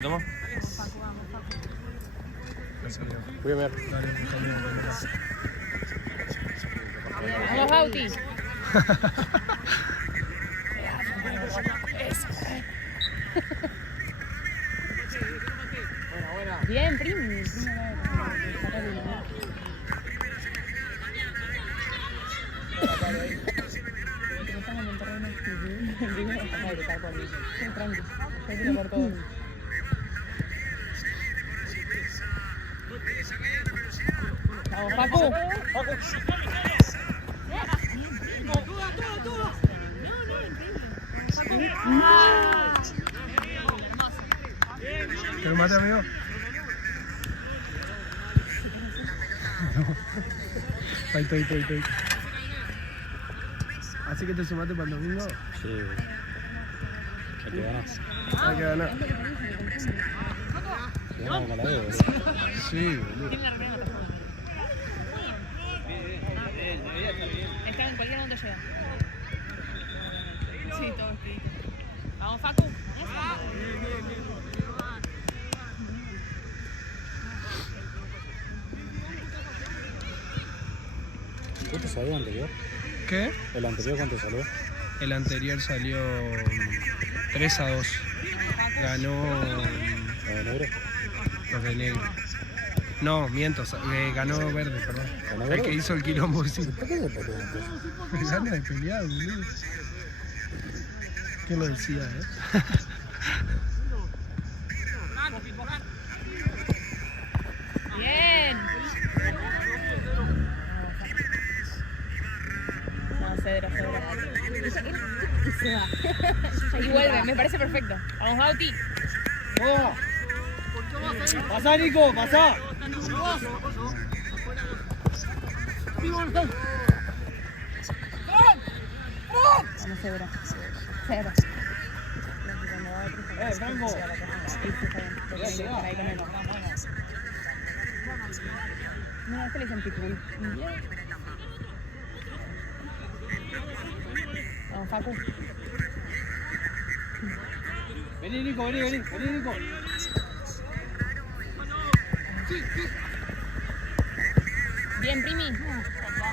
¿Toma? Voy a ver. Vamos, Bauti. Bien, Primi. Vamos, Pacu. ¿Te lo mate, amigo? No. Ahí estoy. ¿Así que te sumaste para el domingo? Sí. Hay que ganar. Hay que ganar. Si ganamos con la deuda. Sí, boludo. Está en cualquier momento llega. Sí, todo escrito. Vamos, Facu. ¿Cuánto salió el anterior? ¿Qué? ¿El anterior cuánto salió? El anterior salió 3-2. Ganó ¿La de negro? los de negro. No, miento, ganó verde, perdón. ¿Ganó El verde? que hizo el quilombo, sí. ¿Por qué se peleó entonces? Me gana de pelear, boludo. ¿Quién lo decía, Bien. No, Cedro. Se va. Y vuelve, me parece perfecto. Vamos, Bauti. ¡Pasá, Nico! ¡Pasá! Vamos, Cedro. Cedro. Franco! No, este le dicen pitbull. Vamos, Facu. Vení, Nico, vení, Nico. Bien, Primi.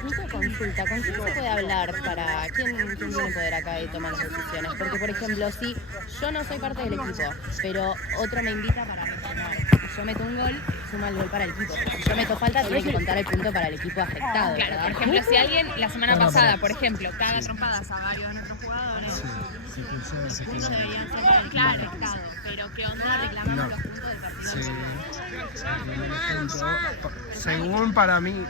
Una consulta, ¿con quién se puede hablar para quién tiene poder acá y tomar las decisiones? Porque, por ejemplo, si yo no soy parte del equipo, pero otro me invita para reclamar, yo meto un gol, suma el gol para el equipo. Si yo meto falta, tiene que contar el punto para el equipo afectado, Claro, ¿verdad? por ejemplo, si alguien la semana pasada, por ejemplo, caga trompadas a varios de nuestros jugadores, claro, pero ¿qué onda? Reclamamos los puntos del partido. Sí. Según para mí,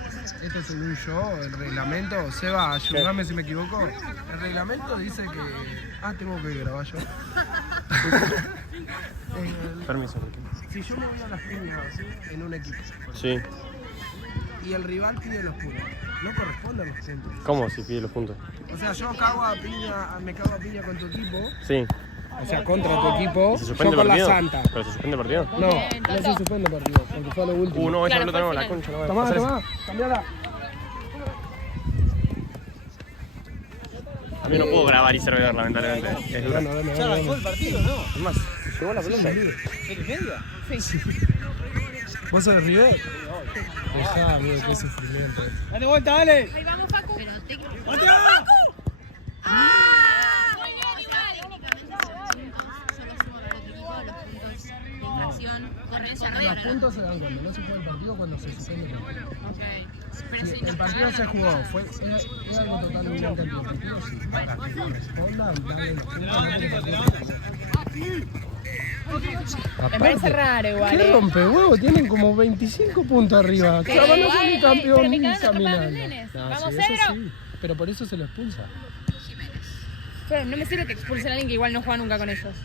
esto según yo, el reglamento, Seba, ayúdame si me equivoco, el reglamento dice que... tengo que grabar yo. Permiso, ¿por qué? Si yo me voy a las piñas en un equipo Sí. y el rival pide los puntos, no corresponden los puntos. ¿Cómo si pide los puntos? O sea, yo me cago a piña con tu equipo, Sí. o sea, contra tu equipo, ¿Se yo suspende el con la partido? santa. ¿Pero se suspende el partido? No, Bien, no se Toto. suspende el partido, porque fue lo último. No, esa Claro, no fue tenemos el la final. concha, no. Tomá, cambiala. A mí no puedo grabar y ser ver, lamentablemente. Es duro. Dame. el partido, ¿no? Es más, llegó la pelota. ¿7 y media? ¿Vos sos de River? Dejá, amigo, qué sufrimiento. ¡Dale vuelta, dale! Ahí vamos, Facu. Los puntos se dan cuando no se juega el partido, cuando se suspende el partido. Pero Si el partido se jugó, es algo totalmente antideportivo, sí. Para que correspondan, darle los puntos. Me parece raro igual. ¿Qué rompehuevo? Tienen como 25 puntos arriba. Pero Chaval, no son igual, ni campeón pero me ni cagaron a trompadas caminando. los nenes. No, Vamos, sí, eso Cedro. sí. Pero por eso se lo expulsa. Pero no me sirve que expulsen a alguien que igual no juega nunca con ellos.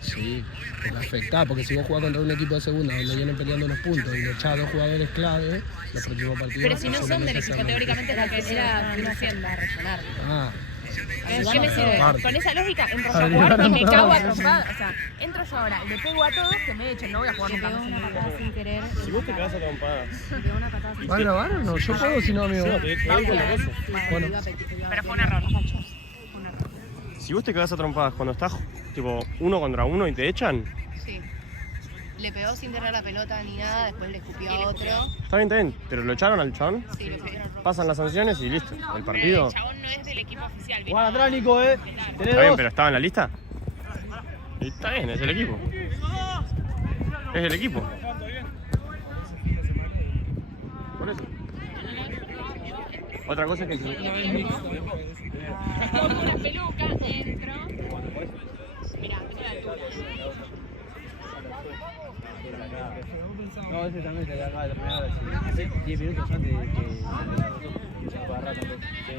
Sí, porque afecta, porque si vos jugás contra un equipo de segunda donde vienen peleando los puntos y le echás a 2 jugadores clave, los próximos partidos... Pero si no son del solamente equipo, hacen- teóricamente la que era una hacienda. Ah, ¿Qué me sirve? aparte. Con esa lógica entro yo a Para jugar llevar y me a cago a todos. trompadas. O sea, entro yo ahora y le pego a todos que me echen. No voy a jugar nunca más en mi vida. sin querer. Si vos te quedás a trompadas. ¿va a grabar o no? Yo puedo, si no, amigo. Te voy con la cosa. Bueno, Pero fue un error. Si vos te quedás a trompadas cuando estás tipo 1 contra 1 y te echan, Sí. Le pegó sin tener la pelota ni nada, después le escupió a otro. Está bien, pero lo echaron al chabón. Sí, le pidieron roja. Pasan las sanciones y listo. El partido. El chabón no es del equipo oficial. Juan atrás, Nico, Tenés Está bien, dos. pero ¿estaba en la lista? Y está bien, es el equipo. Es el equipo. Por eso. Otra cosa es que... Con una peluca entro. Mirá, mira la altura. No, ese también se acaba de terminar hace 10 minutos antes de que se agarra tanto. Sí.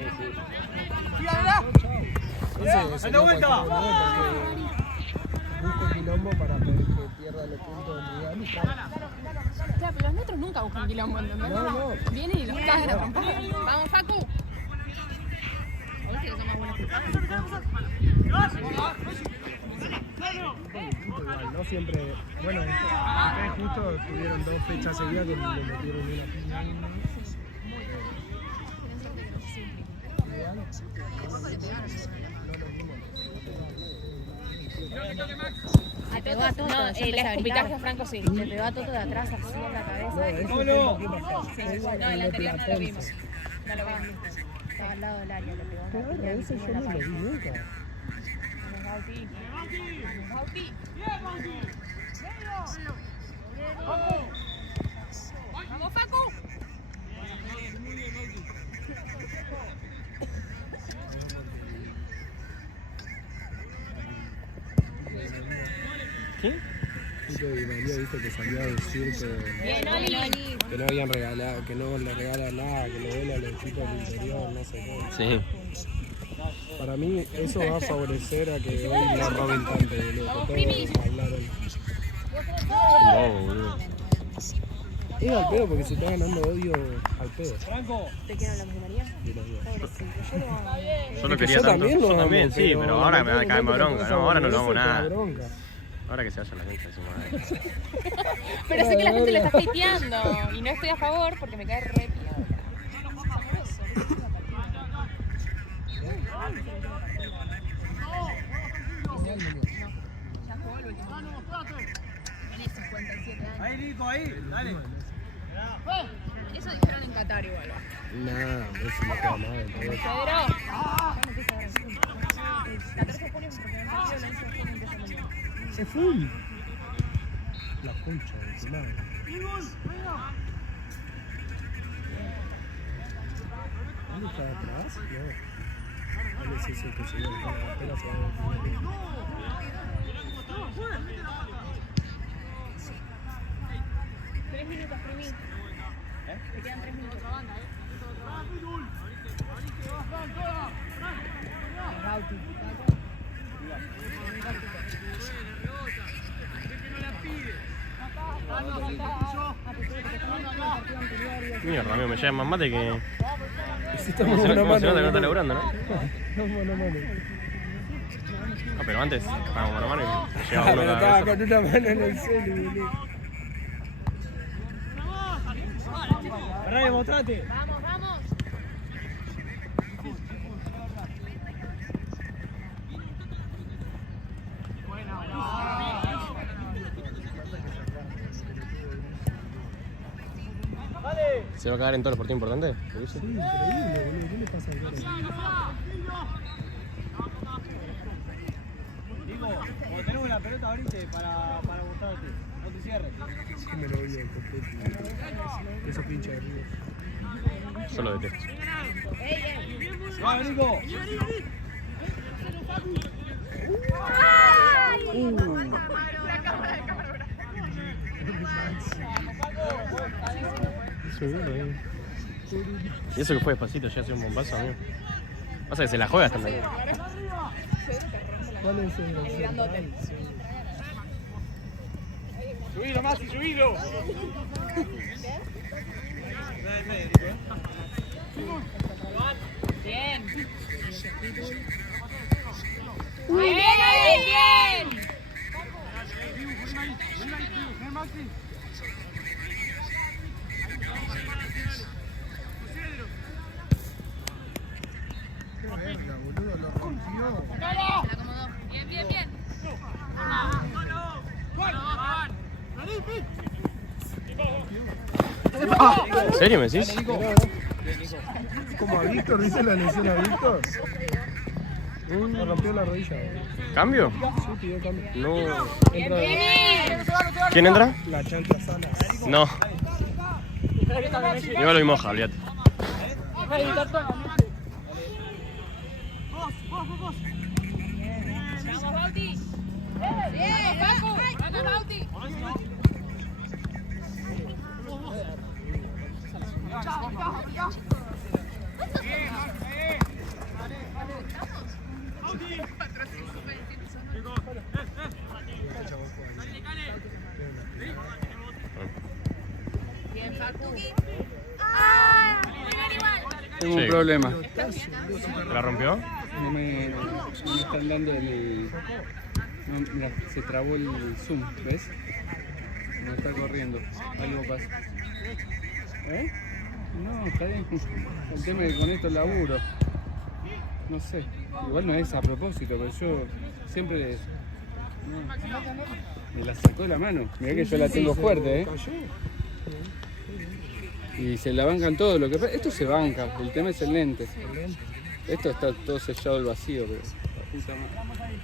Ese sería vuelta! cualquier gol, porque busco quilombo para que pierda los puntos del rival y tal. Claro, pero los nuestros nunca buscan quilombo, ¿entendés? No. Vienen y los cagan a trompar. Vamos, Facu. Igual, no siempre. Bueno, ustedes justo tuvieron 2 fechas seguidas que le metieron una piña. Le pegó a Toto, No, yo empecé el a gritar. escupitaje a Franco sí. Le pegó a Toto de atrás así en la cabeza. No, el anterior no lo vimos. No lo vimos. Estaba al lado del área, le pegó una Claro, piña eso en yo la no lo vi panza. nunca. Vamos, Facu. ¿Qué? Justo Di María, viste, que salió a decir Bien, Oli. que no habían regalado, que no le regalan nada, que le duele a los chicos del interior, no sé qué. Sí. Para mí eso va a favorecer a que hoy la roben tanto, boludo. Que todos hablaron. No, boludo. Es al pedo porque se está ganando odio al pedo. Franco. ¿De quién hablamos, de María? Di María. Pobrecito, yo lo amo. Yo lo Es que quería yo tanto. también lo Yo también, amo, sí, pero ahora me va a caer más bronca, ¿no? Ahora no lo vamos nada. Bronca. Ahora que se vaya la gente de su madre. Pero sé que la gente lo está hateando y no estoy a favor porque me cae re piola. Ahí, Nico, ahí. Dale. Eso dijeron en Qatar igual. Nah, eso no queda mal. Pedro. Se fue. La concha de tu madre. ¿Dónde está atrás? No. ¿Cuál es ese que se ve acá? Espera, se va a ver. Tres minutos, Primi. Te quedan 3 minutos. Mierda, amigo, me llevan más mate que... Necesitamos ¿Cómo se una nota que no mano. está laburando, no? No, mano a mano. Ah, pero antes estábamos mano a mano y me llevaba uno Pero cada estaba vez. con una mano en el celu, boludo. Ferrari, mostrate. Vamos, vamos. ¿Se va a cagar en todos los partidos importantes? ¿Qué dice? Sí, increíble, boludo. ¿Qué le pasa a Cora? Nico, cuando tenemos la pelota abrite para mostrarte. No te cierres. Sí me lo odio completo. Ese pinche de arriba. Solo detesto. Vamos, Nico. Y eso que fue despacito, ya hace un bombazo, amigo. Pasa que se la juega hasta ahí. ¿Cuál es el grandote. Subilo, Masi, subilo. Bien. Bien, bien. Qué verga, boludo, lo rompió. Se la acomodó. Bien, bien, bien. ¿En serio me decís? Como a Víctor, ¿viste la lesión a Víctor? Me rompió la rodilla. ¿Cambio? Sí, pidió cambio. No. Entra ¿Quién entra? la chancla Salas. No. Igual lo moja, olvídate. Tengo un Sí. problema. ¿La rompió? No me están dando el. No, mira, se trabó el Zoom, ¿ves? No está corriendo. Algo pasa. ¿Eh? No, está bien. El tema es que con esto laburo. No sé. Igual no es a propósito, pero yo siempre. No, me la sacó de la mano. Mirá que yo la tengo fuerte, ¿eh? Y se la bancan todo. Lo que pasa, esto se banca. El tema es el lente. Esto está todo sellado al vacío, pero la puta madre.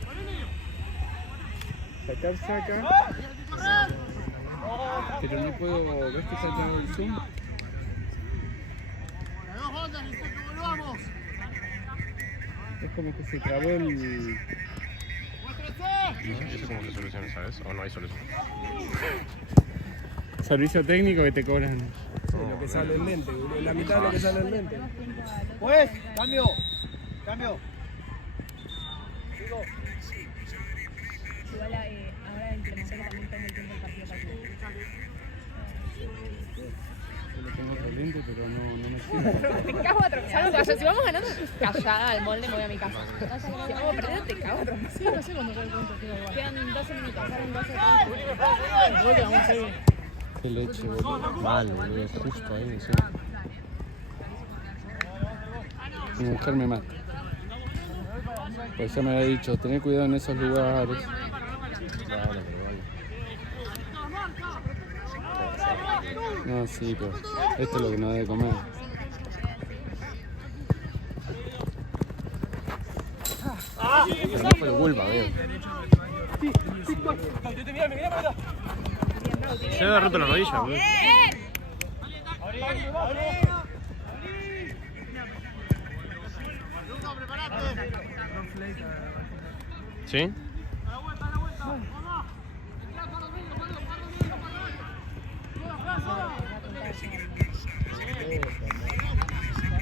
Saca. Pero no puedo. ¿Ves que está trabado el zoom? Es como que se trabó el. No sé cómo se soluciona, ¿sabes? ¿O no hay solución? Servicio técnico que te cobran. Lo que sale el lente, la mitad de lo que sale el lente. Pues, cambio. Igual ahora implementé que también tengo el tiempo del partido para Yo le tengo otro lente, pero no me sirve. Te cago a trompadas. Si vamos ganando, callada al molde me voy a mi casa. Si vamos perdiendo, te cago a trompadas. Sí, no sé cuándo se cuento. Quedan 12 minutos, quedan 12 minutos. Qué leche, boludo. Mal, boludo, justo ahí, sí. Mi mujer me mata. Pues ya me había dicho, tener cuidado en esos lugares. Vale, pero vale. No, sí, pero esto es lo que no debe comer. Pero no fue culpa, veo. Se ha roto la rodilla, boludo. ¿Sí?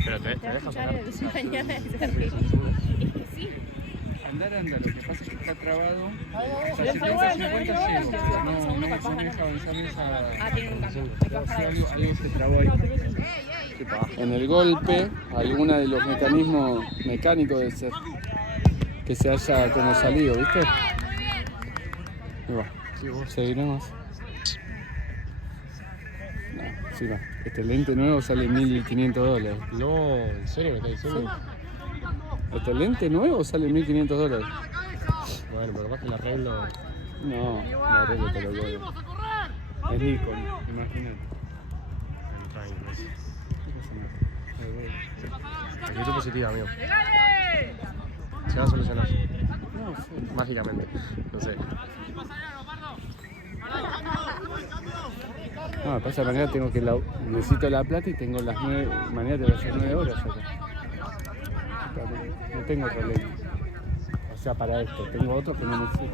Pero te deja Escuchar parar. el mañana es terrible. Es que sí. Andar, lo que pasa es que está trabado. O sea, si tienes a 50 llego. No me deja avanzar en esa. Tienen un cambio. Pero sí, algo se trabó ahí. En el golpe, alguna de los mecanismos mecánicos de ser que se haya como salido, ¿viste? Y va, seguiremos. No, sí va. Este lente nuevo sale $1.500. No, ¿en serio me estás diciendo? Este lente nuevo sale $1.500. Bueno, pero capaz que el arreglo. No, la arreglo te lo cobro. Es Nikon, imagínate. El train, no sé. ¿Qué pasa, Marco? Ahí voy. Actitud positiva, amigo. Se va a solucionar. No, sí. Mágicamente. No sé. No, pasa de manera tengo que necesito la plata y tengo las 9, mañana tengo que hacer 9 horas acá. No tengo otro lente. O sea, para esto, tengo otro que no me sirve.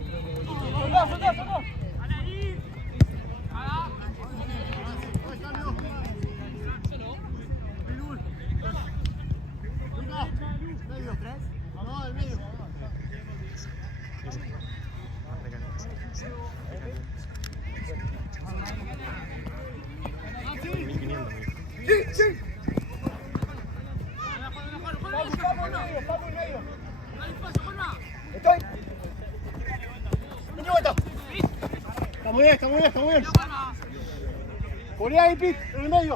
Está muy bien. Por ahí, Pit, en el medio.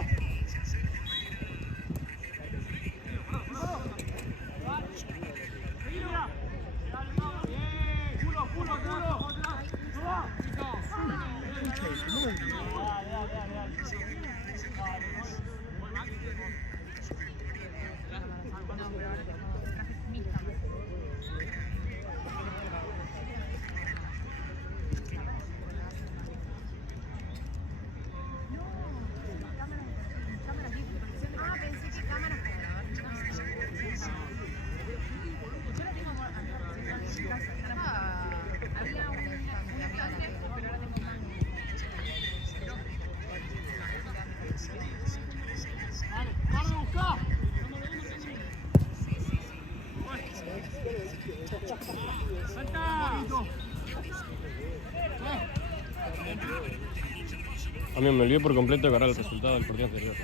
A mí me olvidé por completo de agarrar el resultado del partido anterior.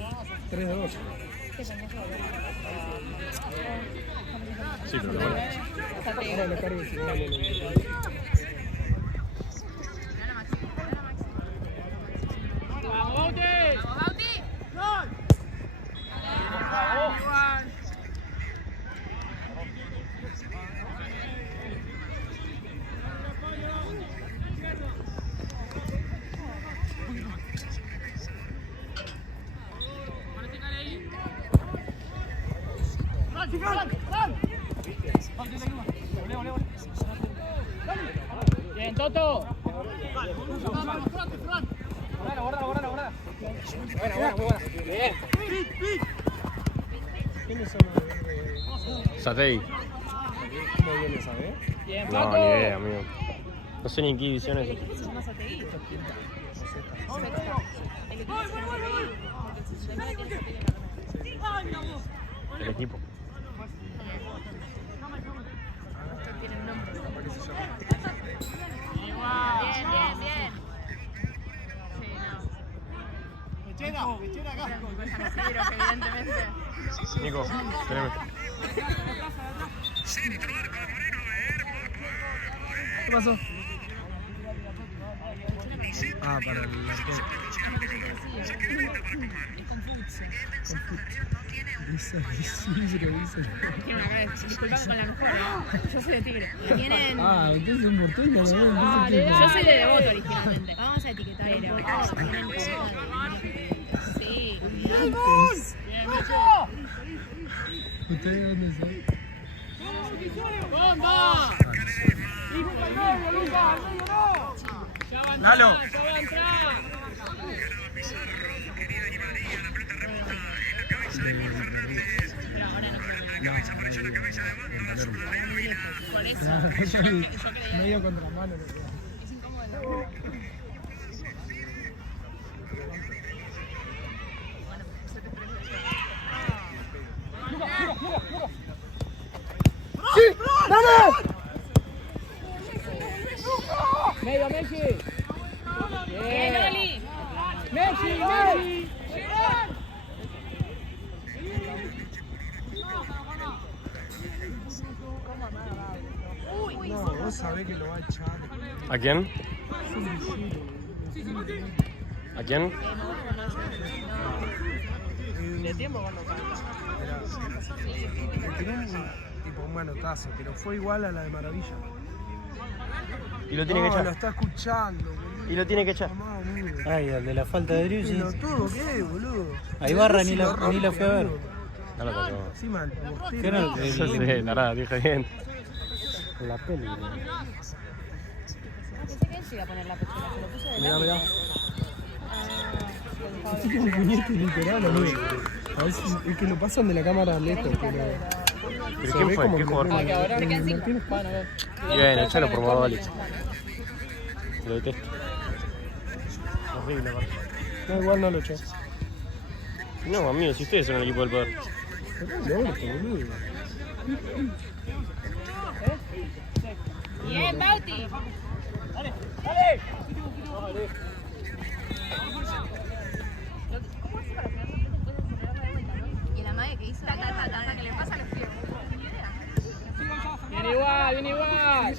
3-2. Sí, pero bueno. Ahora le cargo el final. Bien, Toto. Bien. ¿Quiénes son los Satei. ¿Cómo viene esa vez? Bien, No, ni idea, amigo. No sé ni en qué división es. ¿El equipo se llama Satei? Sexta. ¿El equipo se llama Satei? Porque se supone que es Satei. El equipo. Tiene un nombre. Bien, bien, bien. Sí, no. Mechera Casco. Evidentemente. Nico, teneme. ¿Qué pasó? Ah, para el arquero. Dice. Tiene una cara de... Disculpame con la mejor, ¿eh? Yo soy de Tigre. Tienen... Ah, usted es un porteño, ¿no? Yo soy de Devoto originalmente. Vamos a etiquetar el tienen Sí. Bien, ¿Ustedes dónde son? ¡Bomba! ¡Luca al medio, Luca! ¡Al medio no! ¡Ya va a entrar! Lalo. ¡Ya va a entrar! Por eso. Es el medio contramano. Es incómodo. ¡Sí! ¡Dale! ¡Medio, Messi! Bien, Oli. ¡Messi, Messi! No, vos sabés que lo va a echar. ¿A quién? ¿A quién? De tiempo cuando Le tiró un manotazo, pero fue igual a la de Maravilla. Y lo tiene que No, lo echar. está escuchando, boludo. Y lo tiene que echar. Mamá, amigo. Ay, el de la falta de Driussi. Pero todo qué, boludo. Ahí Barra ni lo la rompe, fue a ver. amigo. No lo tocó. Encima el postero. ¿Qué era el de- Yo sé, tarada, dije bien. La peli. Pensé que él se iba a poner la pechera, se lo puso de Mirá, mirá. Ah, Así como puñete literal, amigo. A ver si es que lo pasan de la cámara lejos, pero. ¿Pero se quién ve fue? como ¿Qué que jugador le- fue? que ahora Martínez. Bueno, bien. Bien, echalo por Modoli. Lo detesto. Horrible, aparte. No, igual no lo echó. No, amigo, si ustedes son el equipo del poder. Pero el orto, boludo. Bien, Bauti. ¿Cómo hace para frenar después de acelerar de vuelta, no? Y la madre que hizo... Hasta que le pasa los pies. Viene igual, viene igual.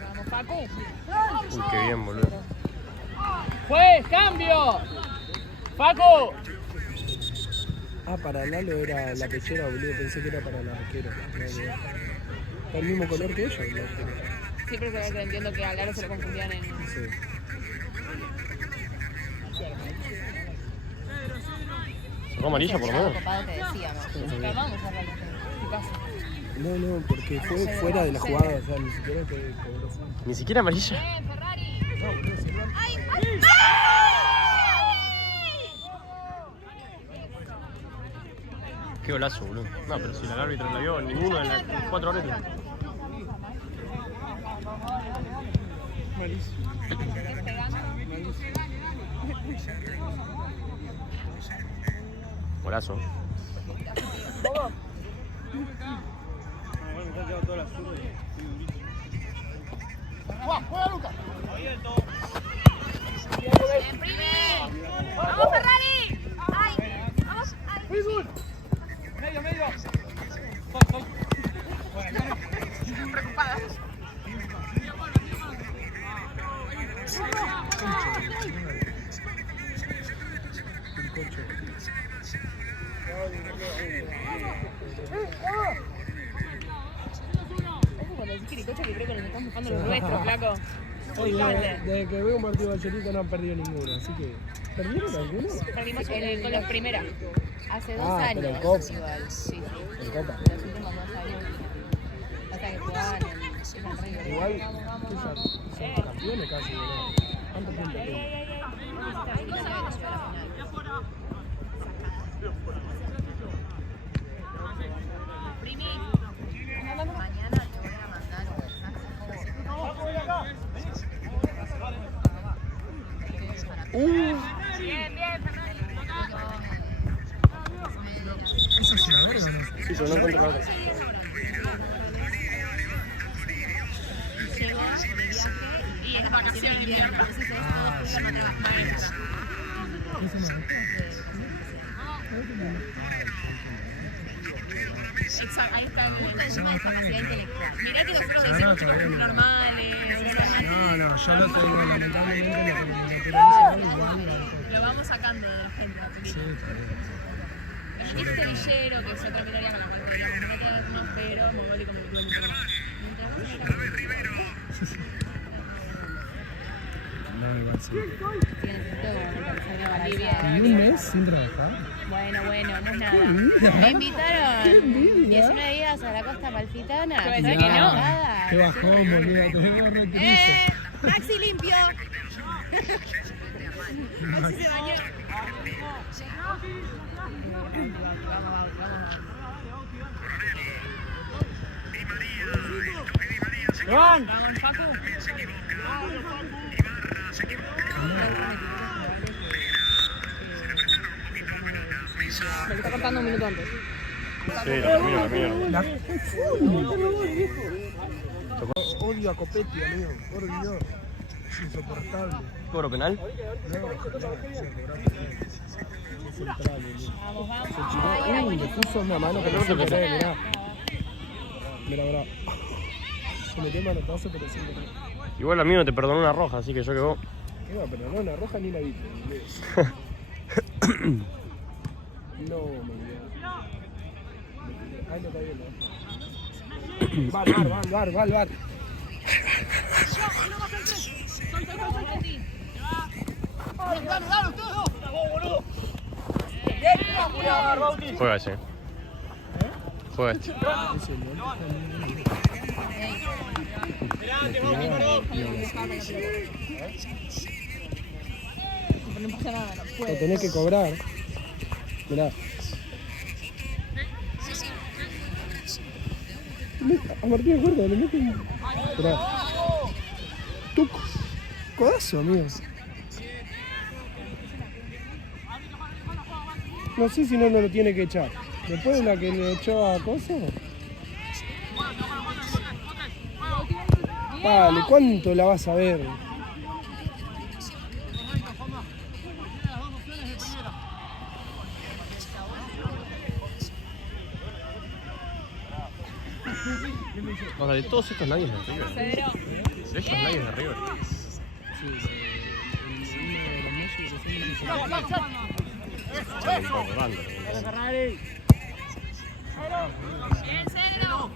Vamos, Facu. Uy, qué bien, boludo. ¡Juez, cambio! ¡Facu! Ah, para Lalo era la pechera, boludo. Pensé que era para la arquera. No, no. Está el mismo color que ella, la arquera. Siempre se ve que entiendo que a Laro se lo confundían en... Sí. ¿Sacó amarilla por lo menos? Copado que decíamos. Pero vamos a hablar de tu caso. No, porque fue fuera de la jugada, o sea, ni siquiera te cobró. Ni siquiera amarilla. No, boludo, Silván. Qué golazo, boludo. No, pero si el árbitro la vio, ninguno de las 4 árbitros. Malísimo. Golazo. ¡Vamos, Ferrari! ¡Ay! ¡Vamos! ¡Ay! Preocupada. El coche. Ojo cuando decís Quiricocha que creo que nos están buscando los nuestros, flaco. Oye, desde que veo un partido de Bachelito no han perdido ninguno, así que... ¿Perdieron alguno? Perdimos con la primera. Hace 2 Ah, años. pero en Copa. Igual, sí. En Copa. Los últimos 2 años. Hasta que jugaban en River. Igual, ¿qué son campeones casi, ¿no? ¿Cuántos puntos tienen? Mañana te voy a mandar un ¿Eso es una verga? Sí, pero no encuentro la otra. Llego de viaje y es vacaciones de invierno, entonces es todo por no trabajar. ¿Qué se llama? Exacto, ahí está Justo encima de discapacidad intelectual. Mirá que nosotros No, decimos está chicos bien. normales, No, yo lo tengo lamentablemente porque lo vamos sacando de la gente. sí, está bien. Este villero, que es otra minoría con la cual podríamos no meternos, pero mogólico me tuvo No, igual sí. Alivia. ¿Y un mes sin trabajar? Bueno, no es nada. envidia. Me invitaron Qué envidia. 19 días a la costa malfitana. Yo pensé que no. Qué bajón, boludo, te veo re triste. ¡Taxi limpio! Vamos, Facu. Me está cortando un minuto antes. Sí, la mierda. La odio a Copetti, amigo, por Dios. Es insoportable. ¿Cobro penal? No, es central, boludo. Le puso una mano pero sin querer, mirá. Mirá. Se metió el manotazo pero sin querer. Igual a mí no te perdonó una roja, así que yo que vos. ¿Qué va? Pero no, una roja ni la viste, boludo. No, me olvidé. Ahí lo está viendo. Bar. Juega ese. Juega este. No pasa nada, no Lo puede. tenés que cobrar. Mirá. A Martín de Cuerda le meten. Mirá. Tuc. Codazo, amigo. No sé si no lo tiene que echar. Después de la que le echó a Coso. Dale, ¿cuánto la vas a ver? O sea, de todos estos nadie es de River. Cedero. De estos nadie es de River. Bien, Cedero.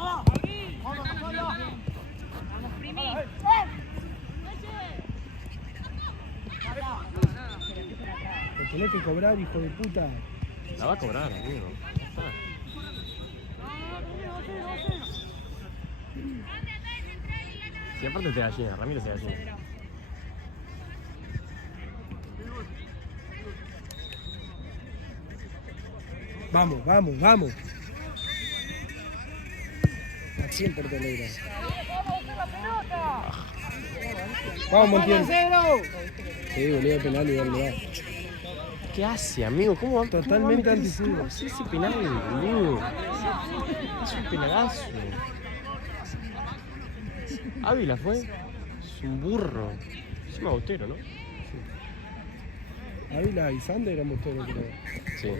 Vamos, Primi. Te tenés que cobrar, hijo de puta. La va a cobrar, amigo. Ah. Y aparte te gallina, Ramiro te gallina. Vamos, vamos, vamos. A siempre te alegra. Vamos, Montiel. Sí, boludo, de penal igual le da. ¿Qué hace, amigo? ¿Cómo va? Totalmente ¿Cómo antiseguro. hace ese penal, boludo? Es un penalazo. Ávila fue. Es un burro. Encima Botero, ¿no? Ávila y Sander éramos todos, creo. Sí.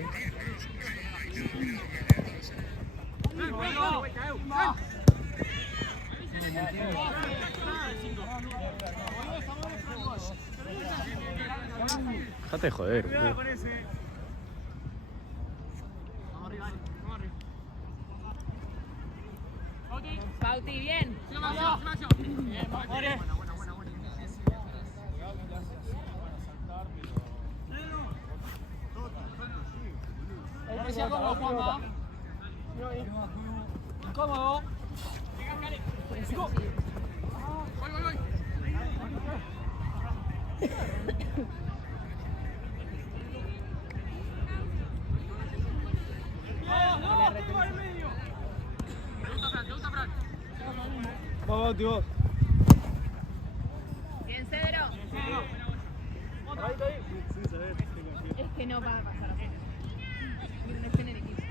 Dejate de joder, boludo. Bauti, bien. Incómodo. Vamos, tío. Bien, Cedro. Es que no va a pasar así. Miren, estén en equipo.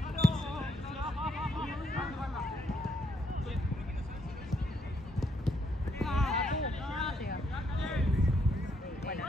Bueno,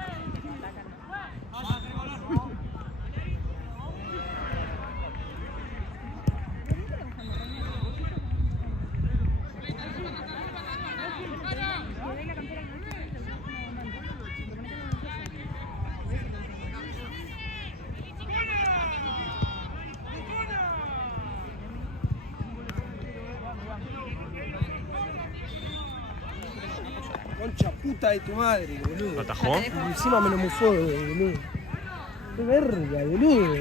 Concha puta de tu madre, boludo. ¿Lo atajó? Y encima me lo mufó, boludo. Qué verga, boludo.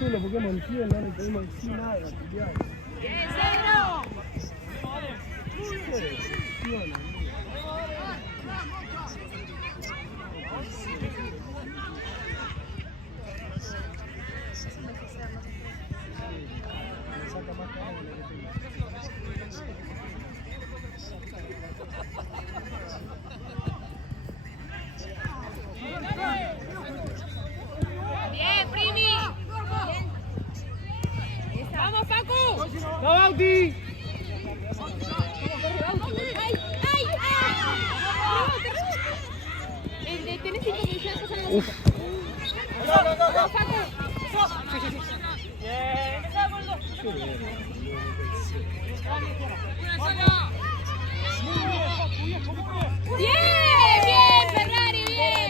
Yo lo porque Montiel, no le podemos decir nada, culiao. bien, Cedro. Bien, Primi. Vamos, Facu. ¡No, Bauti! ¡Ay! ¡Ay! ¡Ay! Tenés 5 millones, pasan los 5. ¡Vamos, Facu! ¡Bien! ¡Bien, Ferrari! ¡Bien!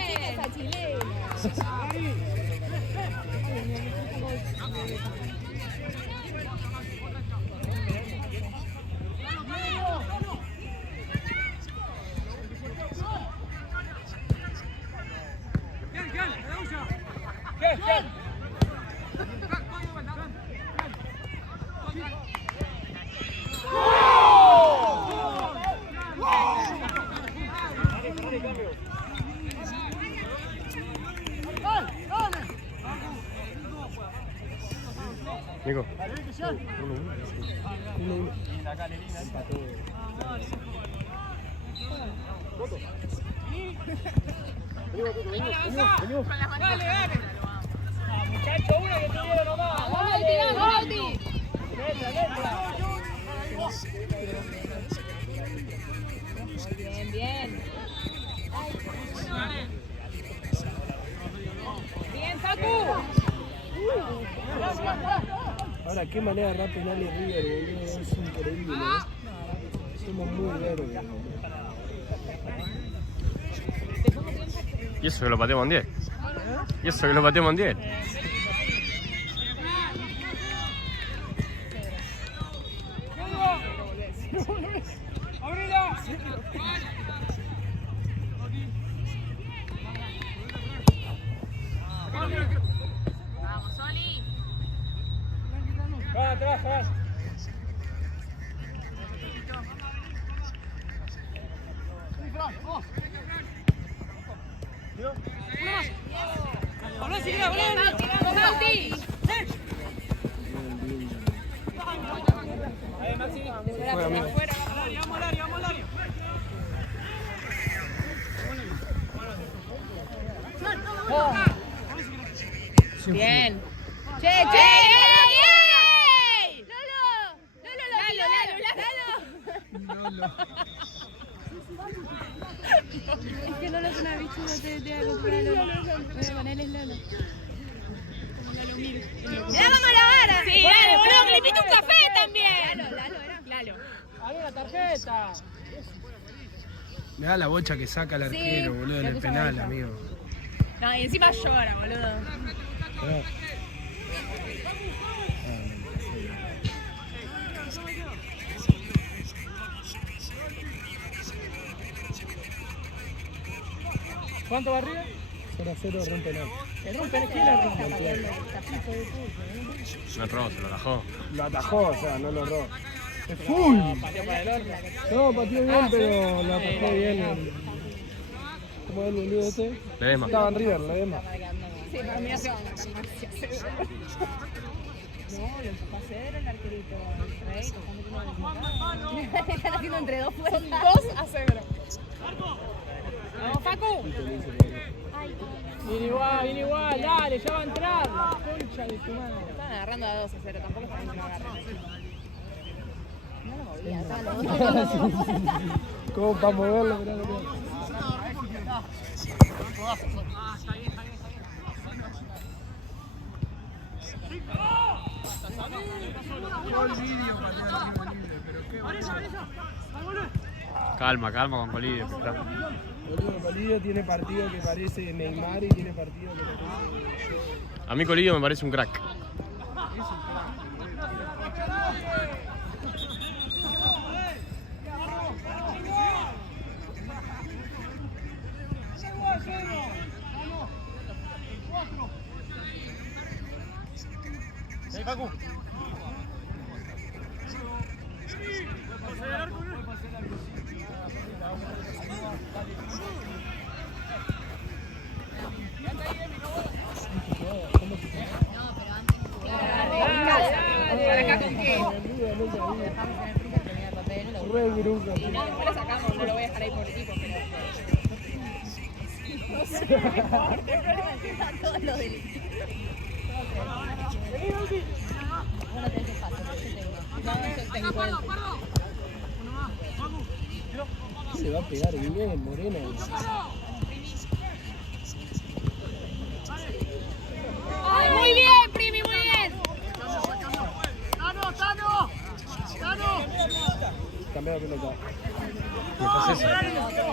Nico. ¡Dale, dale! Muchacho, uno que tuviera nomás. ¡Vamos, Bauti! ¡Vamos, Bauti! Bien, bien. Bien, Facu. Ahora, qué manera de errar penal y River, boludo. Es increíble, ¿eh? Somos muy verdes. Y eso que lo pateamos en 10. Y eso que lo pateamos en 10. Juega, amigo. Bien. Che, che. Lolo. Es que Lolo es una bichura, te voy a comprar a Lolo. Bueno, con él es Lolo. ¡Ya vamos a la vara! Sí, dale, boludo, que le invito un café también. Lalo, era. Lalo. ¡Dale la tarjeta! Me da la bocha que saca el arquero, boludo, en el penal, amigo. No, y encima llora, boludo. ¿Cuánto va arriba? 0-0, rompe penal. ¿El rompe? ¿Quién le rompe? No entró, se lo bajó. Lo atajó, o sea, no lo erró. ¡Es full! Pateó para el horno. No, pateó bien, pero lo atajó bien. ¿Cómo es el boludo ese? Ledesma. Estaba en River, Ledesma. Sí, para mí hace una No, lo que pasé era el arquerito. El rey, están haciendo entre dos fuerzas. 2-0. ¡Vamos, Facu! Viene igual, dale, ya va a entrar. Concha de tu madre. Estaban agarrando a 2-0, tampoco estaban que no agarren. No lo movía, estaba los dos. ¿Cómo para moverlo? Mirá lo que Calma, calma con Colidio. Boludo, Colidio tiene partido que parece Neymar y tiene partido que parece... A mí Colidio me parece un crack. ¿Para acá con qué? Re bruja. Y no, después lo sacamos, no lo voy a dejar ahí por equipo, pero... Todo lo del equipo. Bueno, tenés que pasar, yo tengo. Se va a pegar bien, Morena. ¡Ay, muy bien, Primi, muy bien! Cambia la pelota.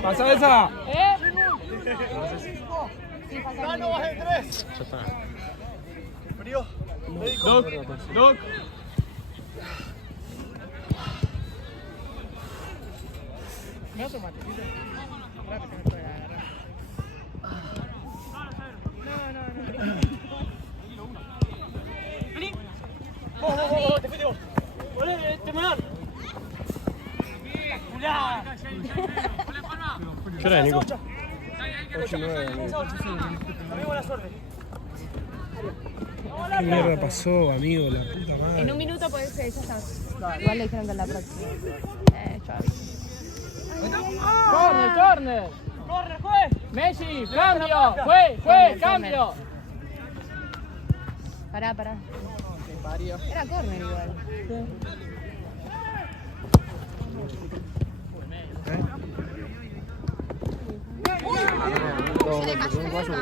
¡Pasa esa! Ya está. Doc. ¿Me das un matecito? Rápido, que me puede agarrar. ¡Vos, te fuiste vos! ¡Volé, te menor! ¿Qué hora es, Nico? 8-9, amigo. Buena suerte. ¿Qué mierda pasó, amigo? La puta madre. En un minuto puede ser, ya está. Igual le dijeron que en la próxima. Chavi. ¡Corner, corner! ¡Corner, juez! ¡Messi, cambio! ¡Fue, cambio! Pará. Era córner igual. Se le cayó el paso.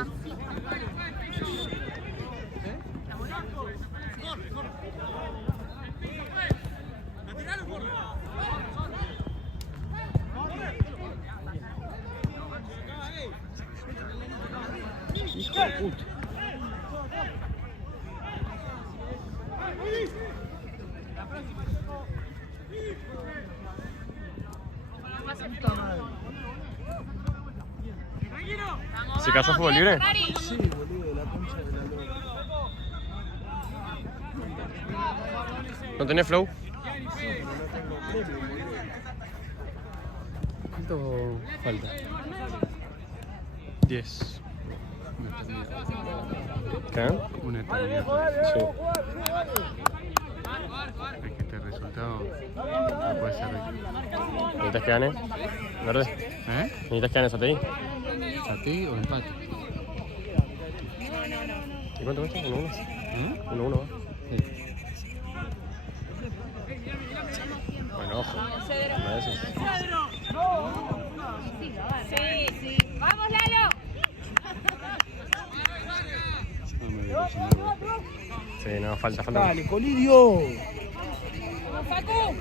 Hijo de puta. ¿Se cayó fútbol libre? Sí, boludo, la concha de la lora. ¿No tenés flow? Pero no tengo premio, boludo. ¿Cuánto falta? 10. ¿Qué? Una eternidad. Sí. Es que este resultado no puede ser rico. ¿Necesitas que gane? ¿Verde? ¿Eh? ¿Necesitas que gane Satei? ¿Satei o empate? ¿Y cuánto cuesta? 1-1. ¿Eh? 1-1 va. Sí. Bueno, ojo. Una de esas. Sí. ¡Vamos, Lalo! No me veo sin nada. Sí, no, falta. Dale, Colidio. ¡Facu!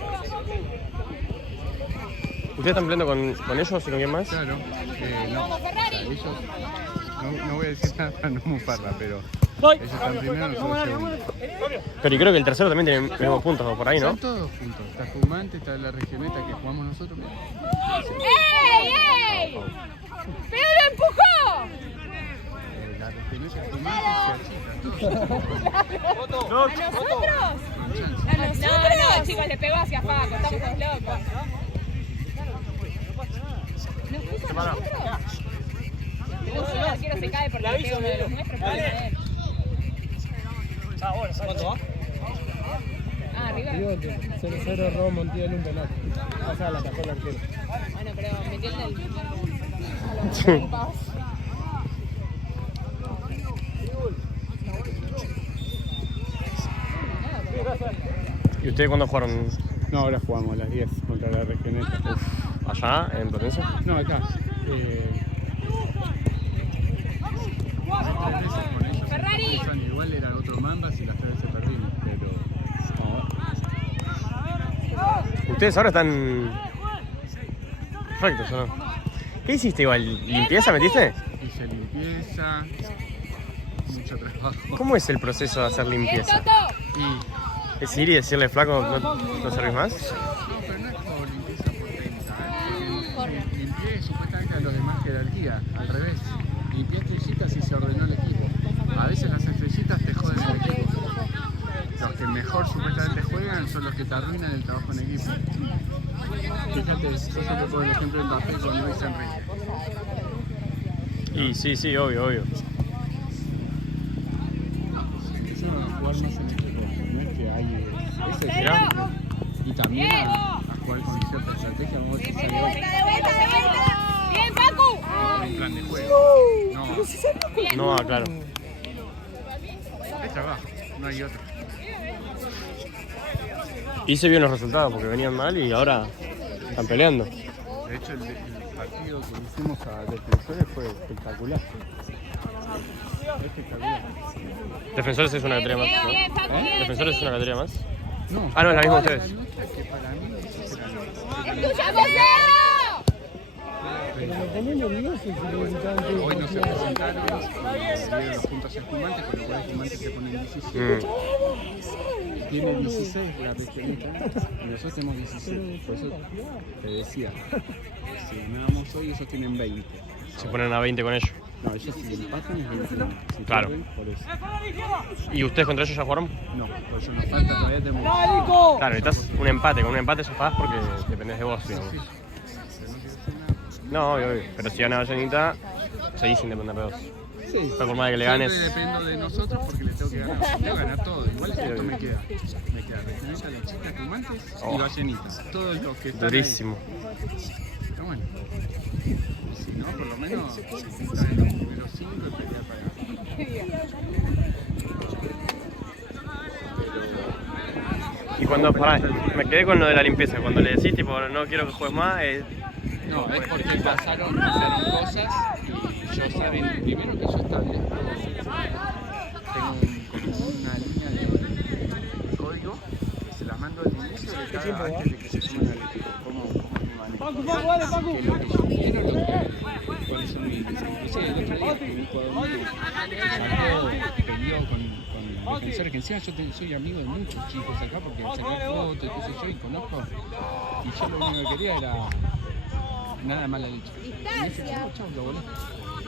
¿Ustedes están peleando con ellos y con quién más? Claro, no. O sea, ellos, no voy a decir nada para no mufarla, pero ellos están primero, nosotros segundos. Pero y creo que el tercero también tiene los mismos puntos, ¿no? Por ahí, ¿no? Están todos juntos. Está Fumante, está la regioneta que jugamos nosotros. ¡Ey! ¡Pedro empujó! La regioneta Fumante se achica, todos. ¿A nosotros? No, chicos, le pegó hacia Paco, estamos todos locos. ¿Nos puso a nosotros? El arquero se cae porque le pega uno de los nuestros, pero no es. ¿Cuánto va? Ah, arriba. 0-0 Robo Montiel un penal. Pasa la atajó el arquero. Bueno, pero metió en el... ¿Y ustedes cuándo jugaron? No, ahora jugamos a las 10 contra la regioneta. ¿Allá, en Platense? No, acá. Ferrari. Igual eran otro Mambas y las 3 veces perdimos, pero... Ustedes ahora están... Perfectos, ¿o no? ¿Qué hiciste igual? ¿Limpieza metiste? Hice limpieza, mucho trabajo. ¿Cómo es el proceso de hacer ¡Bien, limpieza? Toto! Y... ¿Es ir y decirle, flaco, no servís más? No, pero no es como limpieza por técnica, porque limpié supuestamente a los demás jerarquía, al revés. Limpié estrellitas y se ordenó el equipo. A veces las estrellitas te joden el equipo. Los que mejor supuestamente juegan son los que te arruinan el trabajo en equipo. Fíjate, yo siempre pongo el ejemplo de Mbappé con Luis Enrique. Y sí, obvio. Empezaron a jugar más en equipo, no es que hay ese Mirá. y también a jugar con cierta estrategia, vamos a ver si sale otro. ¡Bien, Facu! Un plan de juego. No, No, claro. es trabajo, no hay otro. Y se vio en los resultados porque venían mal y ahora están peleando. De hecho, el partido que hicimos a Defensores fue espectacular. Espectacular. Defensores es una categoría más, Bien, ¿no? Facu, bien, Defensores es seguí. una categoría más. No. Ah, no, es la misma ustedes. La nuestra, que para mí esa era la- ¡Es tuya, Pedro! Pero me ponía nervioso si le gritaban que... Hoy no se presentaron y dieron los puntos espumantes, con lo cual espumantes se ponen 17. Tiene 16 la regioneta y nosotros tenemos 16. Por eso te decía, si ganábamos hoy, ellos tienen 20. Se ponen a 20 con ellos. No, ellos si empatan es 21. Si Claro. pierden, por eso. ¿Y ustedes contra ellos ya jugaron? No, por eso nos falta todavía tenemos. Claro, necesitas un empate. Con un empate sofás porque dependés de vos, digamos. Pero no quiero decir nada. No, obvio. Pero si gana Vallenita, seguís sin depender de vos. Sí. Pero por más de que le Siempre ganes. dependo de nosotros porque les tengo que ganar. Tengo que ganar todo. Igual esto me queda. Me queda Regioneta, las chicas Fumantes y Vallenita. Todos los que están Durísimo. ahí. Pero bueno. Si no, por lo menos estar en los primeros 5 y pelear para ganar. Y cuando, pará, me quedé con lo de la limpieza. Cuando le decís, tipo, no quiero que juegues más, No, es porque pasaron a hacer cosas y yo saben, primero que yo establezco, tengo como una línea de código que se las mando al inicio de cada antes de que se sumen al equipo, cómo me manejo. Que lo que yo quiero, cuáles son mis índices. Inclusive el otro día un jugador mío sacó, peleó con defensores, que encima yo soy amigo de muchos chicos acá porque saqué fotos y qué sé yo y conozco, y yo lo único que quería era nada más la leche. Y ese chico, chau, lo volé.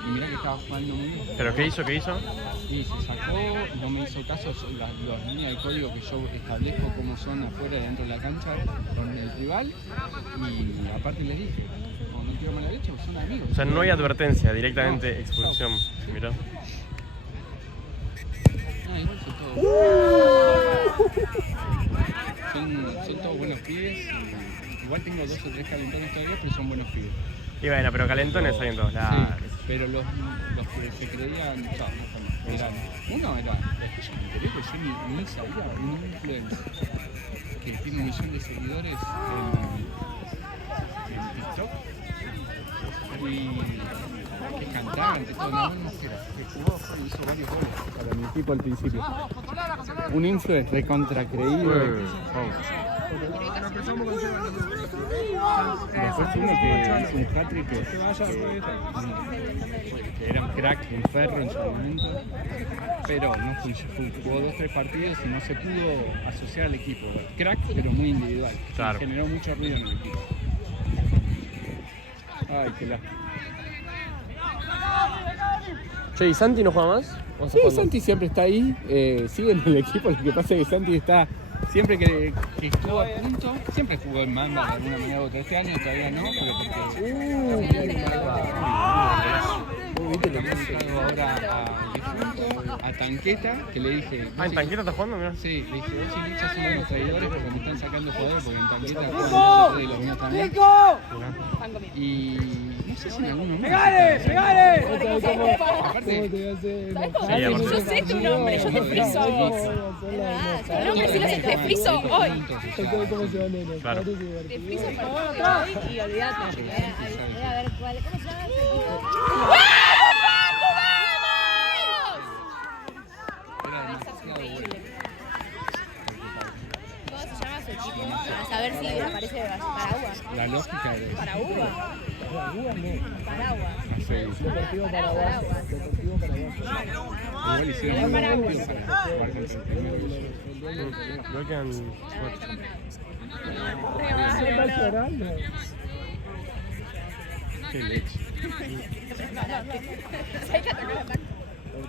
Y mirá que estaba jugando muy bien. ¿Pero qué hizo? Y se sacó, no me hizo caso, son las líneas de código que yo establezco como son afuera y dentro de la cancha con el rival. Y aparte les dije, como no quiero mala leche, pues son amigos. O sea, no hay advertencia, directamente expulsión. Mirá. Ah, igual son todos. Son todos buenos pibes. Igual tengo 2 o 3 calentones todavía, pero son buenos pibes. Y bueno, pero calentones hay en todos lados. Sí, pero los que se creían, no eran. Uno era, me enteré que yo ni sabía, un influencer que tiene 1 millón de seguidores en TikTok. Y que es cantante, todo, no era, que jugó, hizo varios goles para mi equipo al principio. Un influencer recontra creído. Después uno que hizo un hat-trick que era un crack, un ferro en su momento, pero no jugó 2 o 3 partidos y no se pudo asociar al equipo. Crack, pero muy individual. Claro. Generó mucho ruido en el equipo. Ay, qué lástima. Che, ¿y Santi no juega más? Sí, Santi siempre está ahí, sigue en el equipo, lo que pasa es que Santi está, siempre que estuvo a punto, siempre jugó en Mamba de alguna manera u otra. Este año todavía no, pero porque viste lo que hace ahora a Tanqueta, que le dije... Ah, ¿en Tanqueta estás jugando? Mirá. Sí, le dije, vos y Licha son unos traidores porque me están sacando jugadores, porque en Tanqueta juegan y los míos también. Y no sé si en algún momento... ¿Sabes Aparte, cómo? Yo sé tu nombre, yo te friso a vos. Tu nombre sí lo sé, te friso hoy. ¿Cómo se llama, nena? Claro. Te friso hoy y olvídate. Voy a ver cuál. ¿Cómo se llama ese equipo? ¿Cómo se llama su equipo? Para saber si aparece Paraguas. la lógica de... Paraguas. Paraguas. Hace, Deportivo Paraguay. Deportivo Paraguay. igual hicieron un buen partido para jugar contra el primero. Creo que han... Está llorando. Qué leche.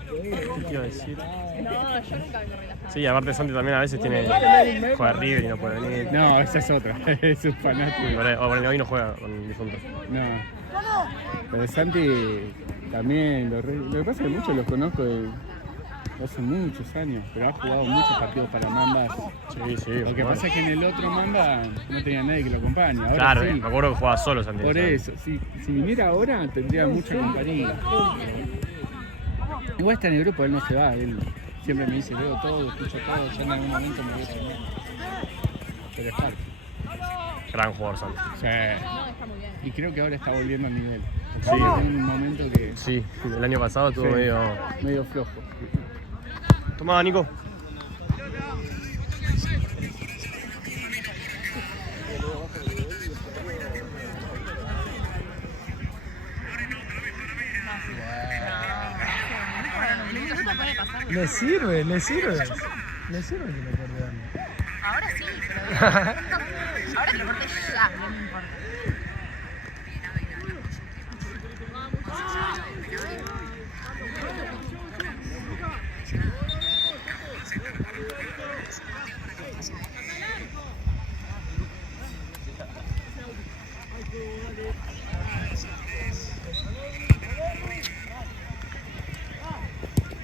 ¿Qué iba a decir? No, yo nunca vengo relajada. Sí, aparte Santi también a veces tiene... juega River y no puede venir. No, esa es otra. Es un fanático. O por hoy no juega con el difunto. No. Pero Santi también, lo que pasa es que muchos los conozco de hace muchos años, pero ha jugado muchos partidos para Mambas. Sí, sí. Lo que pasa es que en el otro Mamba no tenía nadie que lo acompañe. Ahora Claro, sí. me acuerdo que jugaba solo Santi. Por ¿sabes? eso, si viniera ahora tendría mucha compañía. Igual está en el grupo, él no se va, él siempre me dice, veo todo, escucho todo, ya en algún momento me voy a sumar. Pero es parte. Gran jugador Santi. O sea, No, está muy bien. y creo que ahora está volviendo al nivel. Sí. En un momento que Sí, el año pasado estuvo sí, medio... flojo. Tomá, Nico. Le sirve, le sirve. Le sirve que lo acordeón. Ahora sí, pero ahora que lo corte ya, no me importa.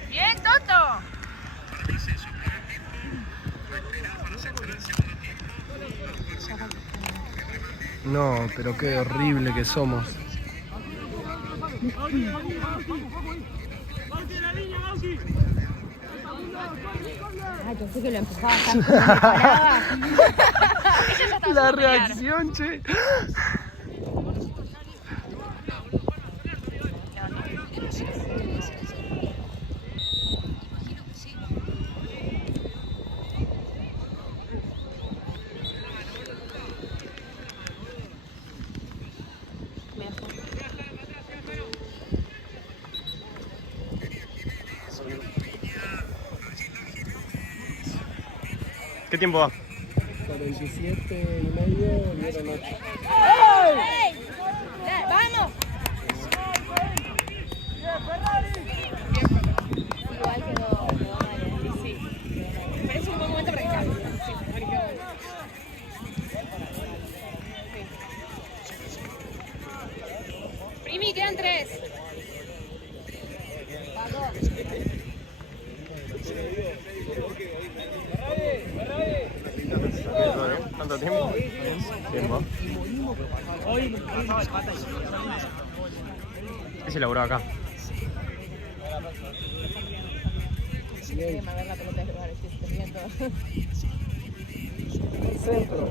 ¡Bien, Toto! No, pero qué horrible que somos. Ay, yo sé que lo empujaba tanto que me paraba. La reacción, che. ¿Qué tiempo va? 47 y medio, dieron 8. ¡Vamos! Igual quedó mal. Sí. Me parece un buen momento para que cambie. Sí, para que cambie. Primi, quedan 3. Vamos. otro tiempo. Tiempo. ¿Qué se elaboró acá? A ver la pelota de lugar, estoy viendo. Centro.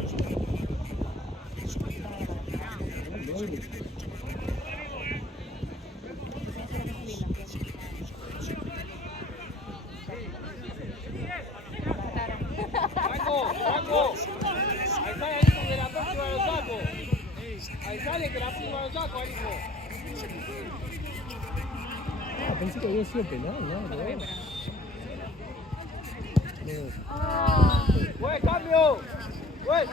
Ah, pensé que había sido penal, ¿no? ¡Buen cambio! ¡Buen!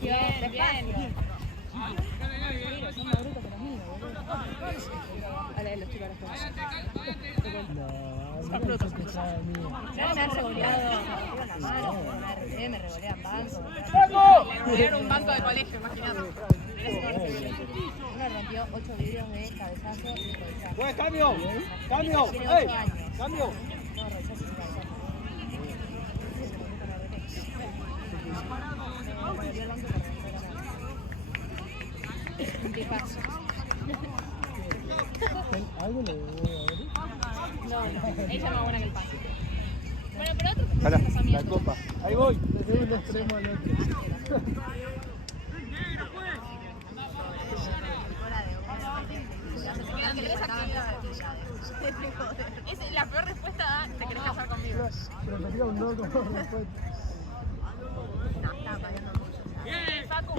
Bien, bien. Vale, los chicos se van a haber revoleado. Me revolean banco. Le revolearon un banco de colegio, imagínate. Uno rompió 8 vidrios de cabezazo y cabezazo. ¡Buen cambio! ¡Cambio! Tiene ¡Ey! 8 años. ¡Cambio! No, rechazo y cabezazo. Un tipazo. ¿Algo le debo haber? No, ella es más buena que el pan. Bueno, pero otro Hola. La copa. Ahí voy. Desde un extremo al otro. Es la peor respuesta a ¿te querés casar conmigo? Prefería un no como respuesta. No, estaba pagando mucho. Facu.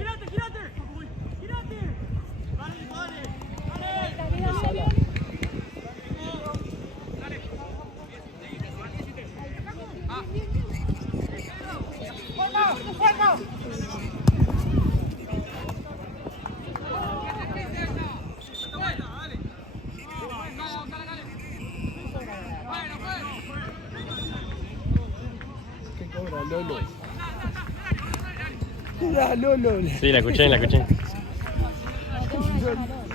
¿Qué cobra Lolo? Mira, Lolo. Sí, la escuché, la escuché. No, tengo una llamadora.